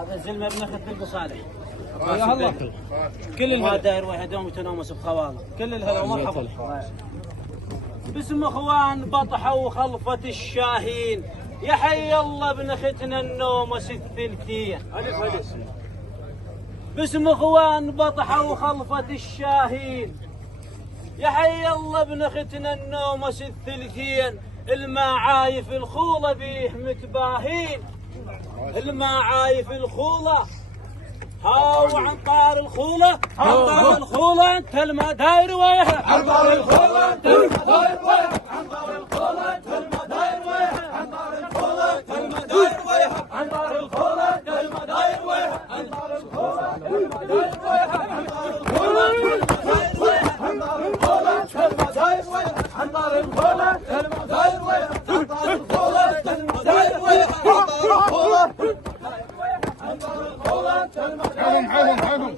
هذا زلمه ابن اخت بنت صالح. يا الله كل ما الهلا داير واحد يوم يتنومس بخواله. كل الهلا ومرحبا. باسم اخوان بطحوا خلفة الشاهين، يا حي الله ابن اختنا النومس الثلثية. باسم اخوان بطحوا خلفة الشاهين، يا حي الله ابن اختنا النومس الثلثين. المعايف الخولة بيه متباهين، المعايف الخولة هاو عنطار الخولة، عنطار الخولة انت المداير وياها، عنطار الخولة انت المداير وياها، عنطار الخولة انت المداير وياها، عنطار الخولة انت المداير وياها، عنطار الخولة انت المداير وياها، عنطار الخولة انت المداير وياها، عنطار الخولة انت المداير وياها، عنطار الخولة انت المداير وياها، عنطار الخولة انت المداير وياها، عنطار الخولة انت المداير وياها، عنطار الخولة